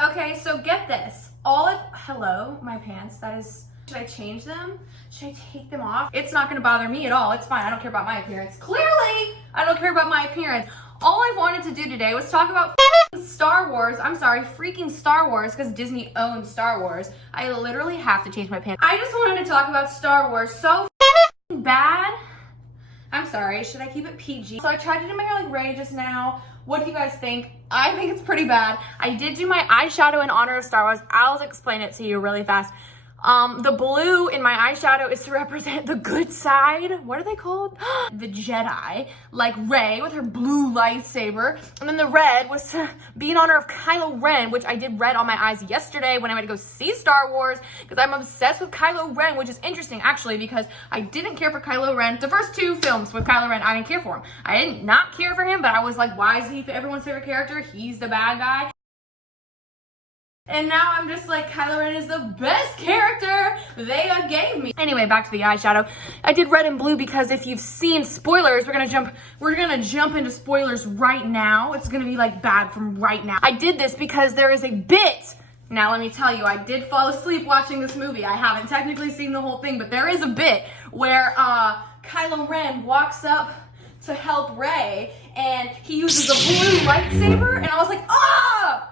Okay, so get this. Hello, my pants, should I change them? Should I take them off? It's not gonna bother me at all. It's fine, I don't care about my appearance. Clearly, I don't care about my appearance. All I wanted to do today was talk about Star Wars. I'm sorry, freaking Star Wars, because Disney owns Star Wars. I literally have to change my pants. I just wanted to talk about Star Wars so bad. I'm sorry, should I keep it PG? So I tried to do my hair like Ray just now. What do you guys think? I think it's pretty bad. I did do my eyeshadow in honor of Star Wars. I'll explain it to you really fast. The blue in my eyeshadow is to represent the good side. What are they called? The Jedi, like Rey with her blue lightsaber. And then the red was to be in honor of Kylo Ren, which I did red on my eyes yesterday when I went to go see Star Wars, because I'm obsessed with Kylo Ren, which is interesting actually, because I didn't care for Kylo Ren. The first two films with Kylo Ren, I didn't care for him. I didn't not care for him, but I was like, why is he everyone's favorite character? He's the bad guy. And now I'm just like, Kylo Ren is the best character they gave me. Anyway, back to the eyeshadow. I did red and blue because if you've seen spoilers, we're gonna jump into spoilers right now. It's gonna be like bad from right now. I did this because there is a bit. Now let me tell you, I did fall asleep watching this movie. I haven't technically seen the whole thing, but there is a bit where Kylo Ren walks up to help Rey and he uses a blue lightsaber, and I was like, ah!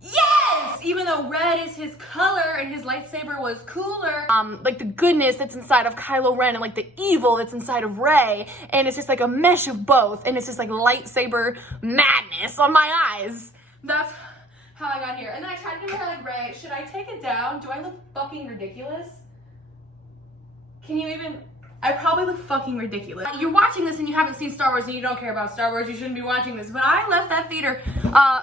Yes! Even though red is his color and his lightsaber was cooler, like the goodness that's inside of Kylo Ren and like the evil that's inside of Rey, and it's just like a mesh of both, and it's just like lightsaber madness on my eyes. That's how I got here. And then I tried to do my hair like Rey. Should I take it down? Do I look fucking ridiculous? Can you even... I probably look fucking ridiculous. You're watching this and you haven't seen Star Wars and you don't care about Star Wars, you shouldn't be watching this. But I left that theater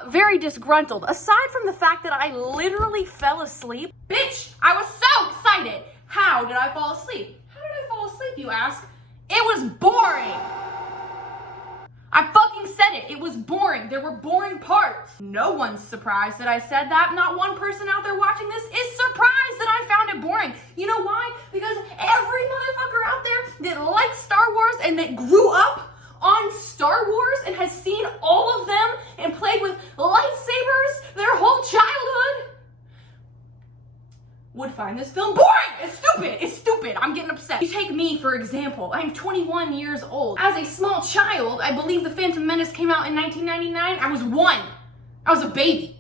very disgruntled. Aside from the fact that I literally fell asleep. Bitch, I was so excited. How did I fall asleep? How did I fall asleep, you ask? It was boring. I fucking said it. It was boring. There were boring parts. No one's surprised that I said that. Not one person out there watching this is surprised that I found it boring. You know why? Because every motherfucker out there that likes Star Wars and that grew up on Star Wars and has seen all of them and played with lightsabers their whole childhood would find this film boring. It's stupid. It's stupid. I'm getting upset. You take me, for example. I'm 21 years old. As a small child, I believe The Phantom Menace came out in 1999. I was 1. I was a baby.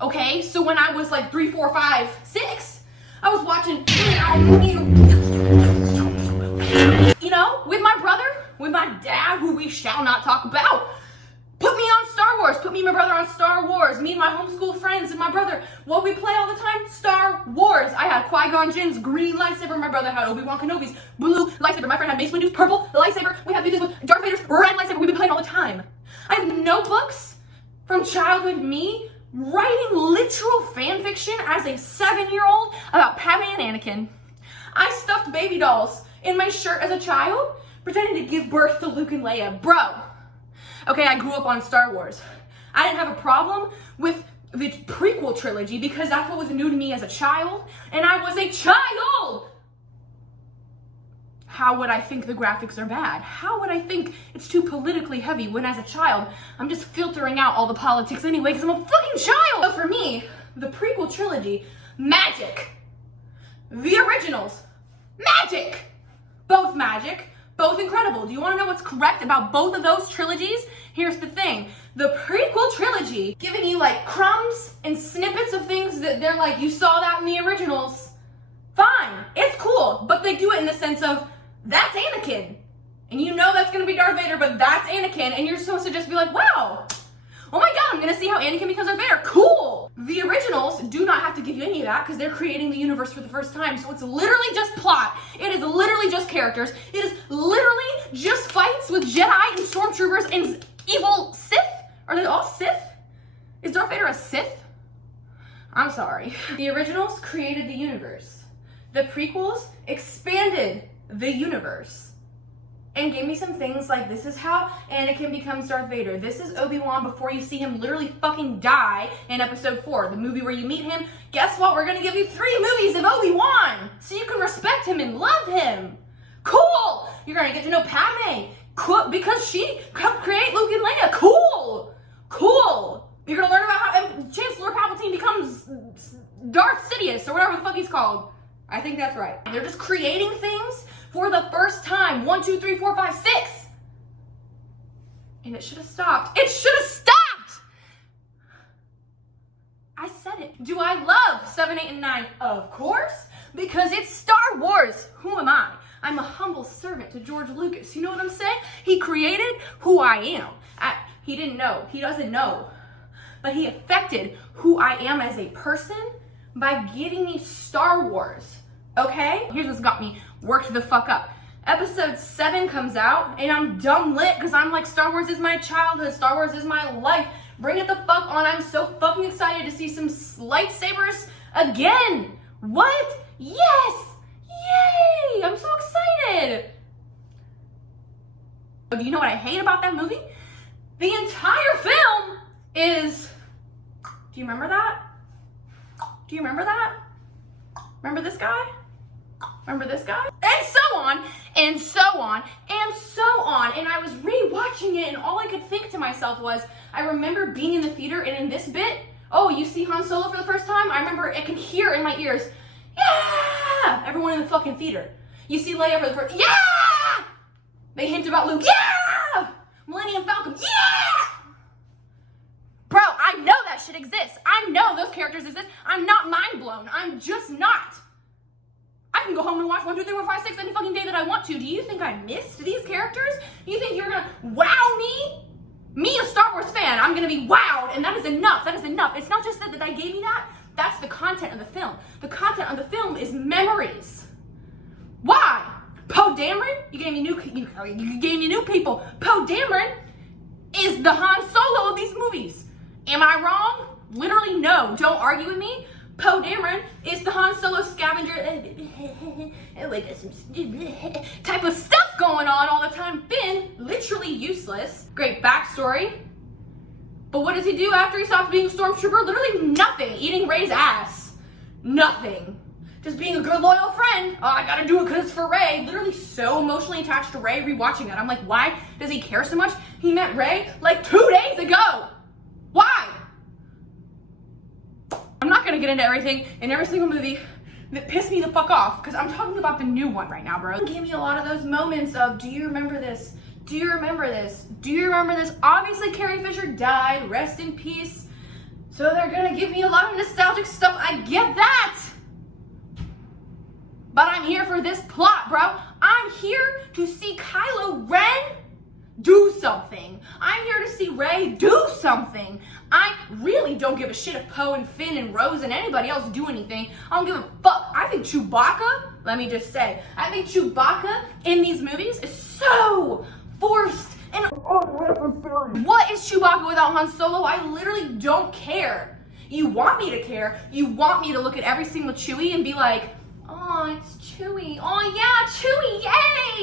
Okay? So when I was like 3, 4, 5, 6, I was watching, you know, with my brother, with my dad, who we shall not talk about. Put me on Star Wars. Put me and my brother on Star Wars. Me and my homeschool friends and my brother. What we play all the time? Star Wars. I had Qui-Gon Jinn's green lightsaber. My brother had Obi-Wan Kenobi's blue lightsaber. My friend had Mace Windu's purple lightsaber. We have these with Darth Vader's red lightsaber. We've been playing all the time. I have notebooks from childhood me writing literal fan fiction as a 7-year-old about Padme and Anakin. I stuffed baby dolls in my shirt as a child, pretending to give birth to Luke and Leia. Bro. Okay, I grew up on Star Wars. I didn't have a problem with the prequel trilogy because that's what was new to me as a child, and I was a child! How would I think the graphics are bad? How would I think it's too politically heavy when as a child, I'm just filtering out all the politics anyway because I'm a fucking child? So for me, the prequel trilogy, magic. The originals, magic. Both magic. Both incredible. Do you want to know what's correct about both of those trilogies? Here's the thing. The prequel trilogy, giving you like crumbs and snippets of things that they're like, you saw that in the originals. Fine. It's cool. But they do it in the sense of, that's Anakin. And you know that's going to be Darth Vader, but that's Anakin. And you're supposed to just be like, wow. Oh my god, I'm going to see how Anakin becomes Darth Vader. Cool. The originals do not have to give you any of that because they're creating the universe for the first time. So it's literally just plot. It is literally just characters. It is literally just fights with Jedi and Stormtroopers and evil Sith. Are they all Sith? Is Darth Vader a Sith? I'm sorry. The originals created the universe. The prequels expanded the universe. And gave me some things like, this is how Anakin becomes Darth Vader. This is Obi-Wan before you see him literally fucking die in episode 4, the movie where you meet him. Guess what? We're gonna give you 3 movies of Obi-Wan so you can respect him and love him. Cool! You're gonna get to know Padme. Cool, because she helped create Luke and Leia. Cool! Cool! You're gonna learn about how Chancellor Palpatine becomes Darth Sidious or whatever the fuck he's called. I think that's right. They're just creating things for the first time. 1, 2, 3, 4, 5, 6. And it should have stopped. It should have stopped! I said it. Do I love 7, 8, and 9? Of course, because it's Star Wars. Who am I? I'm a humble servant to George Lucas. You know what I'm saying? He created who I am. He didn't know. He doesn't know. But he affected who I am as a person by giving me Star Wars. Okay? Here's what's got me worked the fuck up. Episode 7 comes out, and I'm dumb lit because I'm like, Star Wars is my childhood. Star Wars is my life. Bring it the fuck on. I'm so fucking excited to see some lightsabers again. What? Yes! Yay! I'm so excited. Do you know what I hate about that movie? The entire film is... Do you remember that? Do you remember that? Remember this guy? Remember this guy? And so on, and so on, and so on. And I was rewatching it, and all I could think to myself was, I remember being in the theater, and in this bit, oh, you see Han Solo for the first time? I remember I could hear in my ears, yeah! Everyone in the fucking theater. You see Leia for the first, yeah! They hint about Luke, yeah! Millennium Falcon, yeah! Bro, I know that shit exists. I know those characters exist. I'm not mind blown. I'm just not. I can go home and watch 1, 2, 3, 4, 5, 6 any fucking day that I want to. Do you think I missed these characters? Do you think you're gonna wow me? Me, a Star Wars fan, I'm gonna be wowed, and that is enough. That is enough. It's not just that I gave you that. That's the content of the film. The content of the film is memories. Why? Poe Dameron? You gave me new people. Poe Dameron is the Han Solo of these movies. Am I wrong? Literally no. Don't argue with me. Poe Dameron is the Han Solo scavenger type of stuff going on all the time. Finn, literally useless. Great backstory. But what does he do after he stops being a stormtrooper? Literally nothing. Eating Rey's ass. Nothing. Just being a good loyal friend. Oh, I gotta do it because it's for Rey. Literally so emotionally attached to Rey rewatching it. I'm like, why does he care so much? He met Rey like 2 days ago. Why? I'm not gonna get into everything in every single movie that pissed me the fuck off, because I'm talking about the new one right now, bro. It gave me a lot of those moments of, do you remember this? Do you remember this? Do you remember this? Obviously, Carrie Fisher died, rest in peace. So they're gonna give me a lot of nostalgic stuff, I get that. But I'm here for this plot, bro. I'm here to see Kylo Ren do something. I'm here to see Rey do something. I really don't give a shit if Poe and Finn and Rose and anybody else do anything. I don't give a fuck. I think Chewbacca, let me just say, I think Chewbacca in these movies is so forced and unnecessary. What is Chewbacca without Han Solo? I literally don't care. You want me to care. You want me to look at every single Chewie and be like, oh, it's Chewie. Oh yeah, Chewie,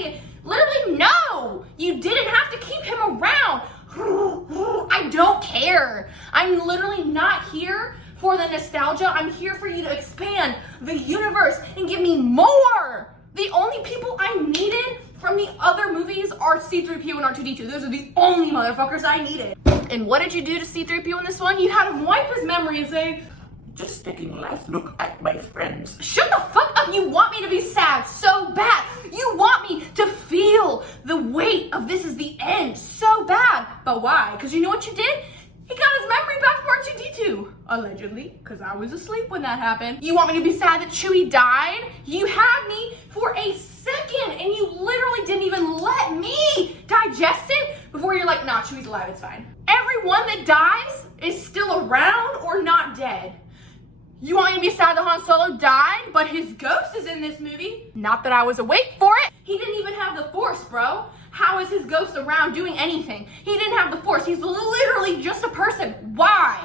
yay! Literally, no! You didn't have to keep him around. I don't care. I'm literally not here for the nostalgia. I'm here for you to expand the universe and give me more. The only people I needed from the other movies are C-3PO and R2-D2. Those are the only motherfuckers I needed. And what did you do to C-3PO in this one? You had him wipe his memory and say, just taking a last look at my friends. Shut the fuck up! You want me to be sad so bad. You want me to feel the weight of this is the end so bad. But why? Because you know what you did? He got his memory back from R2-D2. Allegedly, because I was asleep when that happened. You want me to be sad that Chewie died? You had me for a second and you literally didn't even let me digest it before you're like, nah, Chewie's alive, it's fine. Everyone that dies is still around or not dead. You want me to be sad that Han Solo died, but his ghost is in this movie? Not that I was awake for it. He didn't even have the Force, bro. How is his ghost around doing anything? He didn't have the Force. He's literally just a person. Why?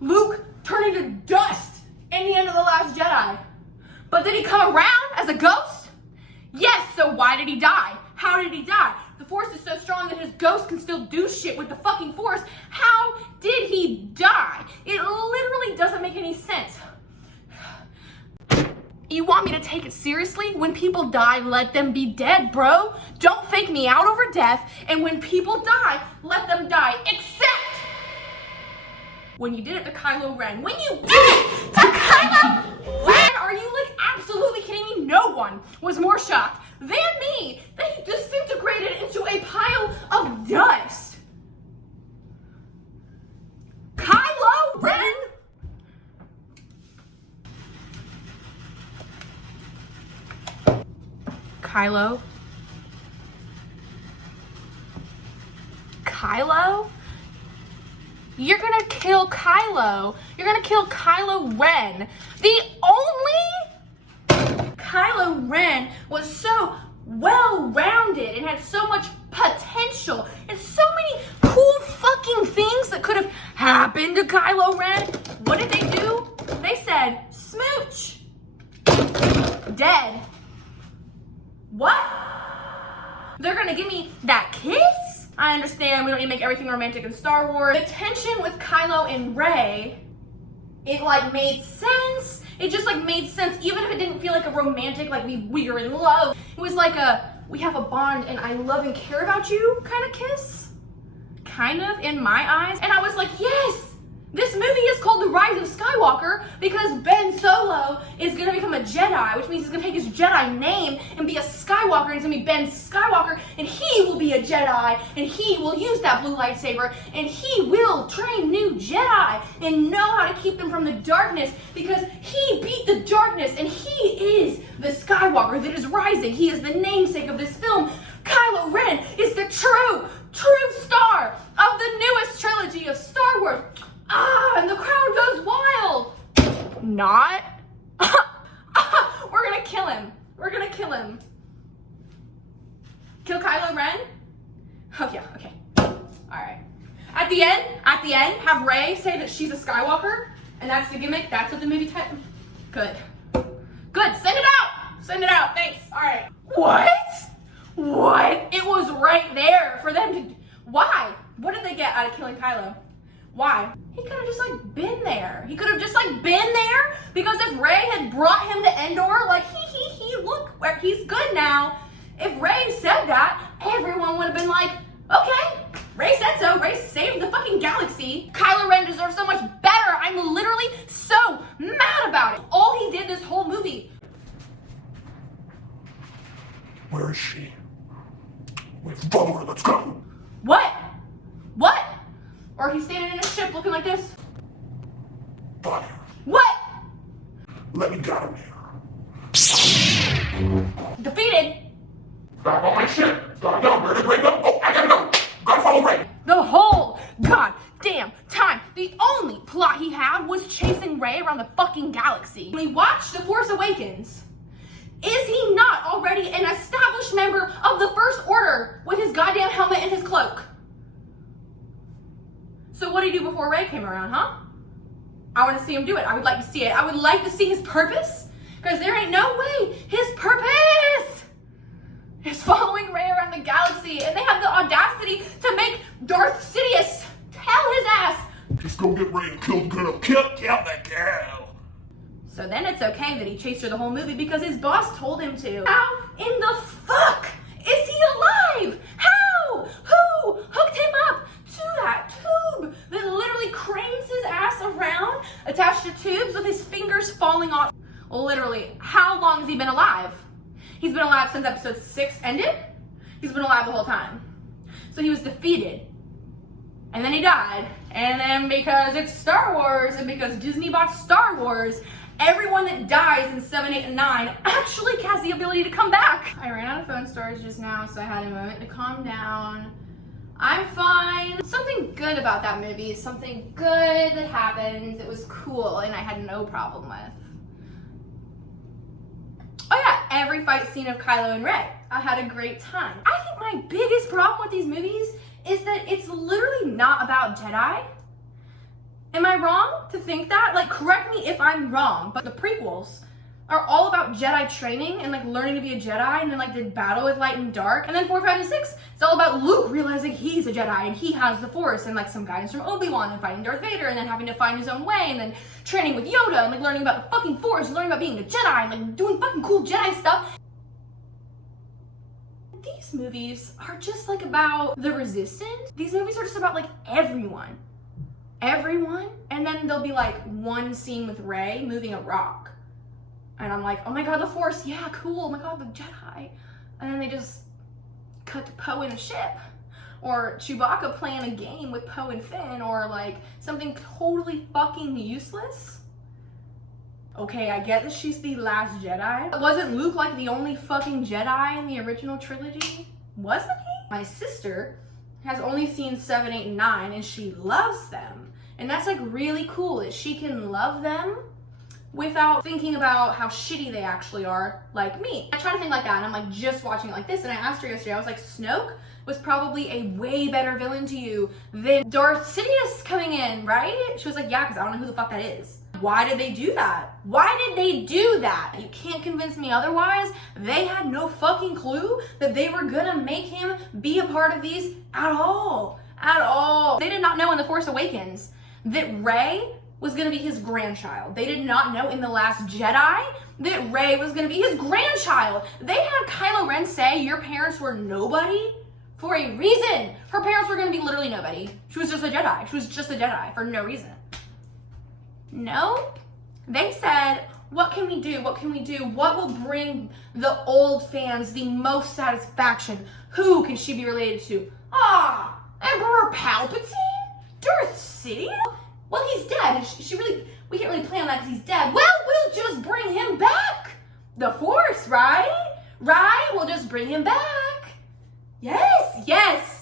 Luke turned into dust in the end of The Last Jedi. But did he come around as a ghost? Yes, so why did he die? How did he die? The Force is so strong that his ghost can still do shit with the fucking Force. How did he die? It literally doesn't make any sense. You want me to take it seriously? When people die, let them be dead, bro. Don't fake me out over death. And when people die, let them die. Except when you did it to Kylo Ren. When you did it to Kylo? Kylo? You're gonna kill Kylo. You're gonna kill Kylo Ren. The only Kylo Ren was so well-rounded and had so much potential and so many cool fucking things that could have happened to Kylo Ren. What did they do? They said, smooch. Dead. What? They're gonna give me that kiss? I understand we don't need to make everything romantic in Star Wars. The tension with Kylo and Rey, it like made sense. It just like made sense, even if it didn't feel like a romantic, like we are in love. It was like a, we have a bond and I love and care about you kind of kiss. Kind of, in my eyes. And I was like, yes! This movie is called The Rise of Skywalker because Ben Solo is gonna become a Jedi, which means he's gonna take his Jedi name and be a Skywalker, and it's gonna be Ben Skywalker, and he will be a Jedi, and he will use that blue lightsaber, and he will train new Jedi and know how to keep them from the darkness because he beat the darkness, and he is the Skywalker that is rising. He is the namesake of this film. Kylo Ren is the true star of the newest trilogy of Star Wars. And the crowd goes wild. Not. We're gonna kill him. We're gonna kill him. Kill Kylo Ren? Oh yeah, okay. Alright. At the end, have Rey say that she's a Skywalker, and that's the gimmick, that's what the movie type. Good. Good, send it out! Send it out, thanks. Alright. What? It was right there for them to, why? What did they get out of killing Kylo? Why? He could have just like been there. He could have just like been there because if Rey had brought him to Endor, like look where he's good now. If Rey said that, everyone would have been like, okay, Rey said so. Rey saved the fucking galaxy. Kylo Ren deserves so much better. I'm literally so mad about it. All he did this whole movie. Where is she? We follow her, let's go. What? Or he's standing in a ship looking like this. Fire. What? Let me get him here. Defeated. Back on my ship. Gotta go. Where did Rey go? Oh, I gotta go. Gotta follow Rey. The whole goddamn time, the only plot he had was chasing Rey around the fucking galaxy. When we watched The Force Awakens, is he not already an established member of the First Order with his goddamn helmet and his cloak? So what did he do before Rey came around, huh? I want to see him do it. I would like to see it. I would like to see his purpose, because there ain't no way his purpose is following Rey around the galaxy, and they have the audacity to make Darth Sidious tell his ass, just go get Rey and kill the girl. Kill the girl. So then it's okay that he chased her the whole movie because his boss told him to. How in the fuck is he alive? How? Who hooked him up to that tube that literally cranes his ass around, attached to tubes with his fingers falling off? Literally, how long has he been alive? He's been alive since episode 6 ended. He's been alive the whole time. So he was defeated. And then he died. And then because it's Star Wars and because Disney bought Star Wars, everyone that dies in 7, 8, and 9 actually has the ability to come back. I ran out of phone storage just now, so I had a moment to calm down. I'm fine. Something good about that movie, something good that happened that was cool and I had no problem with. Oh yeah, every fight scene of Kylo and Rey. I had a great time. I think my biggest problem with these movies is that it's literally not about Jedi. Am I wrong to think that? Like, correct me if I'm wrong, but the prequels are all about Jedi training and like learning to be a Jedi, and then like the battle with light and dark. And then 4, 5, and 6, it's all about Luke realizing he's a Jedi and he has the Force, and like some guidance from Obi-Wan and fighting Darth Vader, and then having to find his own way, and then training with Yoda and like learning about the fucking Force, learning about being a Jedi and like doing fucking cool Jedi stuff. These movies are just like about the Resistance. These movies are just about like everyone, and then there'll be like one scene with Rey moving a rock. And I'm like, oh my god, the Force, yeah, cool, oh my god, the Jedi. And then they just cut to Poe in a ship. Or Chewbacca playing a game with Poe and Finn, or like something totally fucking useless. Okay, I get that she's the last Jedi. Wasn't Luke like the only fucking Jedi in the original trilogy? Wasn't he? My sister has only seen 7, 8, and 9, and she loves them. And that's like really cool that she can love them without thinking about how shitty they actually are, like me. I try to think like that, and I'm like just watching it like this, and I asked her yesterday, I was like, Snoke was probably a way better villain to you than Darth Sidious coming in, right? She was like, yeah, because I don't know who the fuck that is. Why did they do that? Why did they do that? You can't convince me otherwise. They had no fucking clue that they were gonna make him be a part of these at all. At all. They did not know in The Force Awakens that Rey was gonna be his grandchild. They did not know in The Last Jedi that Rey was gonna be his grandchild. They had Kylo Ren say your parents were nobody for a reason. Her parents were gonna be literally nobody. She was just a Jedi. She was just a Jedi for no reason. Nope. They said, what can we do? What can we do? What will bring the old fans the most satisfaction? Who can she be related to? Emperor Palpatine? Darth Sidious? Well, he's dead. And we can't really plan on that because he's dead. Well, we'll just bring him back. The Force, right? Right? We'll just bring him back. Yes, yes.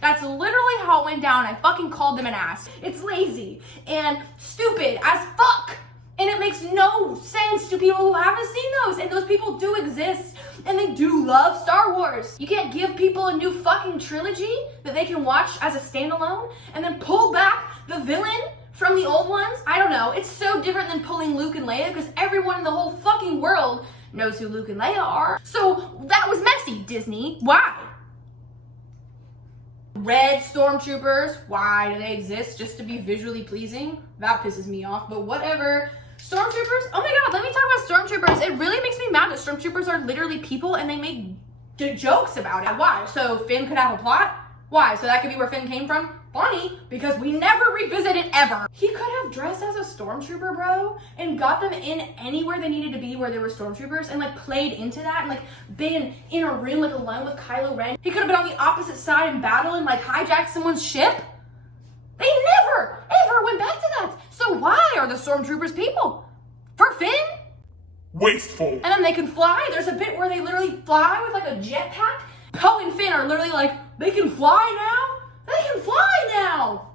That's literally how it went down. I fucking called them an ass. It's lazy and stupid as fuck. And it makes no sense to people who haven't seen those. And those people do exist. And they do love Star Wars. You can't give people a new fucking trilogy that they can watch as a standalone and then pull back the villain from the old ones. I don't know. It's so different than pulling Luke and Leia because everyone in the whole fucking world knows who Luke and Leia are. So that was messy, Disney. Why? Red stormtroopers, why do they exist? Just to be visually pleasing? That pisses me off, but whatever. Stormtroopers, oh my god, let me talk about stormtroopers. It really makes me mad that stormtroopers are literally people and they make jokes about it. Why? So Finn could have a plot? Why? So that could be where Finn came from? Funny, because we never revisit it ever. He could have dressed as a stormtrooper, bro, and got them in anywhere they needed to be where there were stormtroopers and like played into that and like been in a room like alone with Kylo Ren. He could have been on the opposite side in battle and like hijacked someone's ship. They never, ever went back to that. So why are the stormtroopers people? For Finn? Wasteful. And then they can fly. There's a bit where they literally fly with like a jetpack. Poe and Finn are literally like, they can fly now? They can fly now!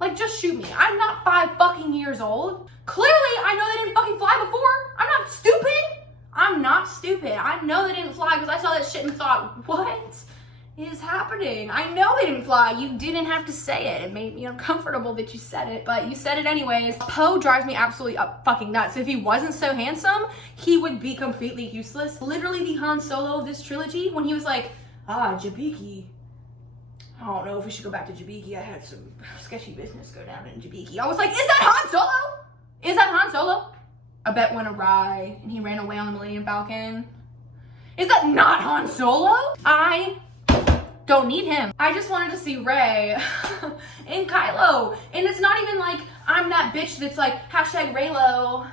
Like, just shoot me. I'm not 5 fucking years old. Clearly, I know they didn't fucking fly before. I'm not stupid. I'm not stupid. I know they didn't fly because I saw that shit and thought, what is happening? I know they didn't fly. You didn't have to say it. It made me uncomfortable that you said it, but you said it anyways. Poe drives me absolutely up fucking nuts. If he wasn't so handsome, he would be completely useless. Literally the Han Solo of this trilogy, when he was like, Jabiki. I don't know if we should go back to Jabiki. I had some sketchy business go down in Jabiki. I was like, is that Han Solo? Is that Han Solo? A bet went awry and he ran away on the Millennium Falcon. Is that not Han Solo? I don't need him. I just wanted to see Rey and Kylo. And it's not even like I'm that bitch that's like #Raylo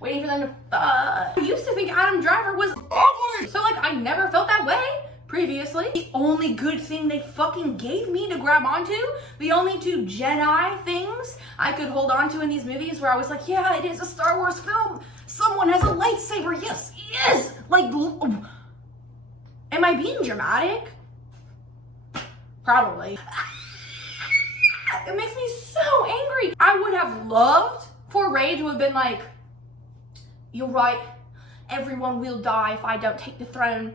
waiting for them to fuck. I used to think Adam Driver was Ugly. so like I never felt that way previously. The only good thing they fucking gave me to grab onto, the only 2 Jedi things I could hold on to in these movies where I was like, yeah, it is a Star Wars film. Someone has a lightsaber. Yes, yes. Like, am I being dramatic? Probably. It makes me so angry. I would have loved for Rey to have been like, you're right. Everyone will die if I don't take the throne.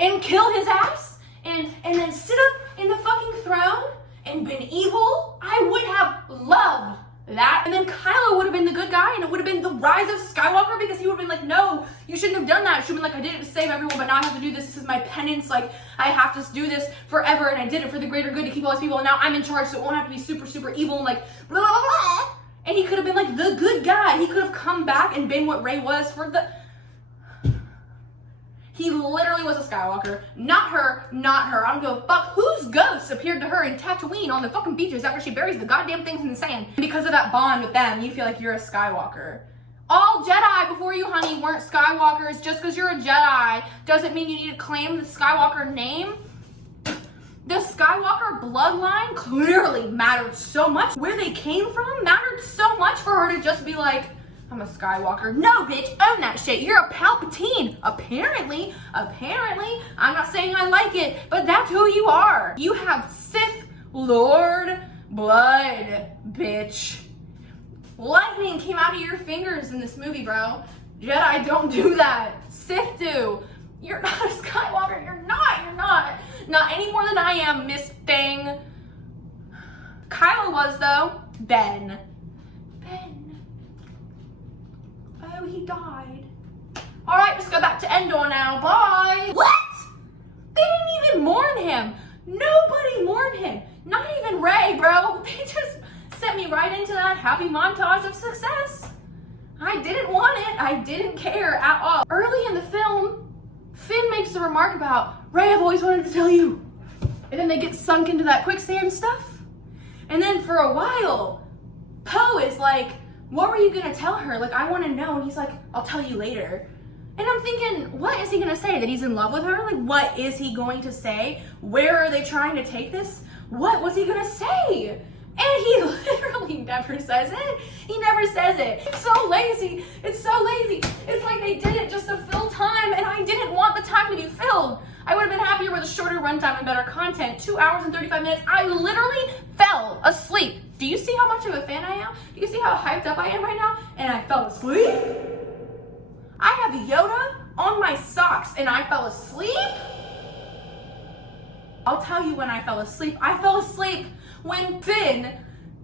And kill his ass and then sit up in the fucking throne and been evil. I would have loved that. And then Kylo would have been the good guy and it would have been the rise of Skywalker because he would have been like, no, you shouldn't have done that. It should have been like, I did it to save everyone, but now I have to do this. This is my penance. Like, I have to do this forever and I did it for the greater good to keep all these people. And now I'm in charge, so it won't have to be super, super evil and like, blah, blah, blah. And he could have been like the good guy. He could have come back and been what Rey was for the... He literally was a Skywalker. Not her, not her. I don't give a fuck whose ghost appeared to her in Tatooine on the fucking beaches after she buries the goddamn things in the sand. And because of that bond with them, you feel like you're a Skywalker. All Jedi before you, honey, weren't Skywalkers. Just because you're a Jedi doesn't mean you need to claim the Skywalker name. The Skywalker bloodline clearly mattered so much. Where they came from mattered so much for her to just be like, I'm a Skywalker. No, bitch, own that shit. You're a Palpatine. Apparently. I'm not saying I like it, but that's who you are. You have Sith Lord blood, bitch. Lightning came out of your fingers in this movie, bro. Jedi don't do that. Sith do. You're not a Skywalker. You're not. Not any more than I am, Miss Thing. Kylo was, though. Ben. Oh, he died. All right, let's go back to Endor now. Bye. What? They didn't even mourn him. Nobody mourned him. Not even Rey, bro. They just sent me right into that happy montage of success. I didn't want it. I didn't care at all. Early in the film, Finn makes a remark about, Rey, I've always wanted to tell you. And then they get sunk into that quicksand stuff. And then for a while, Poe is like, what were you gonna tell her? Like, I wanna know. And he's like, I'll tell you later. And I'm thinking, what is he gonna say? That he's in love with her? Like, what is he going to say? Where are they trying to take this? What was he gonna say? And he literally never says it. He never says it. It's so lazy. It's like they did it just to fill time, and I didn't want the time to be filled. I would have been happier with a shorter runtime and better content. 2 hours and 35 minutes. I literally fell asleep. Do you see how much of a fan I am? Do you see how hyped up I am right now? And I fell asleep? I have Yoda on my socks and I fell asleep? I'll tell you when I fell asleep. I fell asleep when Finn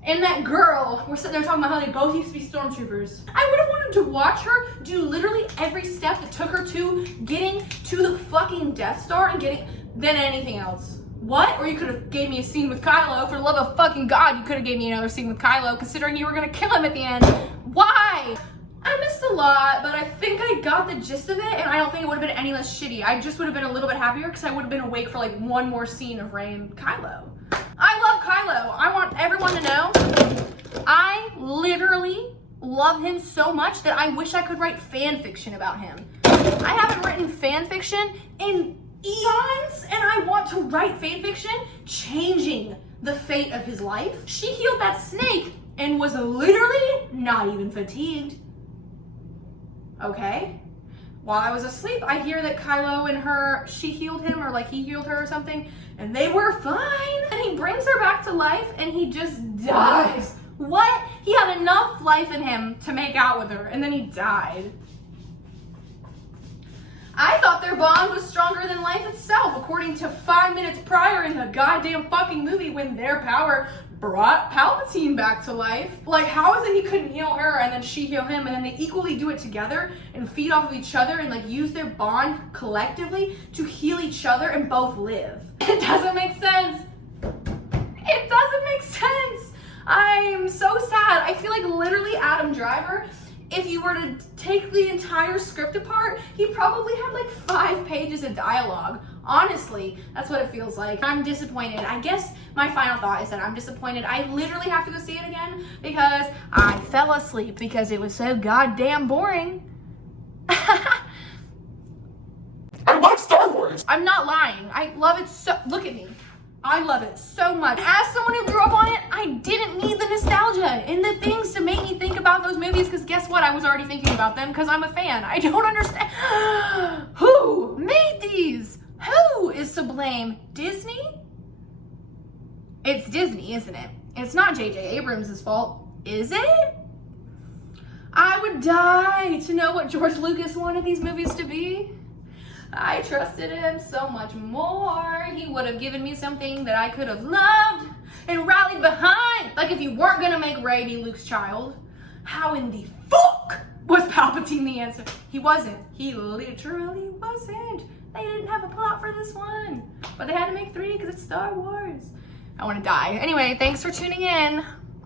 and that girl were sitting there talking about how they both used to be stormtroopers. I would have wanted to watch her do literally every step that took her to getting to the fucking Death Star and getting, than anything else. What? Or you could have gave me a scene with Kylo. For the love of fucking God, you could have gave me another scene with Kylo, considering you were gonna kill him at the end. Why? I missed a lot, but I think I got the gist of it, and I don't think it would have been any less shitty. I just would have been a little bit happier because I would have been awake for like one more scene of Rey and Kylo. I love Kylo. I want everyone to know I literally love him so much that I wish I could write fan fiction about him. I haven't written fan fiction in eons, and I want to write fan fiction changing the fate of his life. She healed that snake and was literally not even fatigued. Okay? While I was asleep, I hear that Kylo and her, she healed him, or like he healed her or something, and they were fine. And he brings her back to life and he just dies. What? He had enough life in him to make out with her, and then he died. I thought their bond was stronger than life itself, according to 5 minutes prior in the goddamn fucking movie when their power brought Palpatine back to life. Like, how is it he couldn't heal her and then she heal him, and then they equally do it together and feed off of each other and like use their bond collectively to heal each other and both live? It doesn't make sense. It doesn't make sense. I'm so sad. I feel like literally Adam Driver, if you were to take the entire script apart, he probably had like 5 pages of dialogue. Honestly, that's what it feels like. I'm disappointed. I guess my final thought is that I'm disappointed. I literally have to go see it again because I fell asleep because it was so goddamn boring. I love Star Wars. I'm not lying. I love it so, look at me. I love it so much. As someone who grew up on it, I didn't need the nostalgia and the things to make me think about those movies, because guess what? I was already thinking about them because I'm a fan. I don't understand. Who made these? Who is to blame? Disney? It's Disney, isn't it? It's not J.J. Abrams' fault, is it? I would die to know what George Lucas wanted these movies to be. I trusted him so much more. He would have given me something that I could have loved and rallied behind. Like if you weren't gonna make Rey be Luke's child, how in the fuck was Palpatine the answer? He wasn't. He literally wasn't. They didn't have a plot for this one. But they had to make 3 because it's Star Wars. I want to die. Anyway, thanks for tuning in.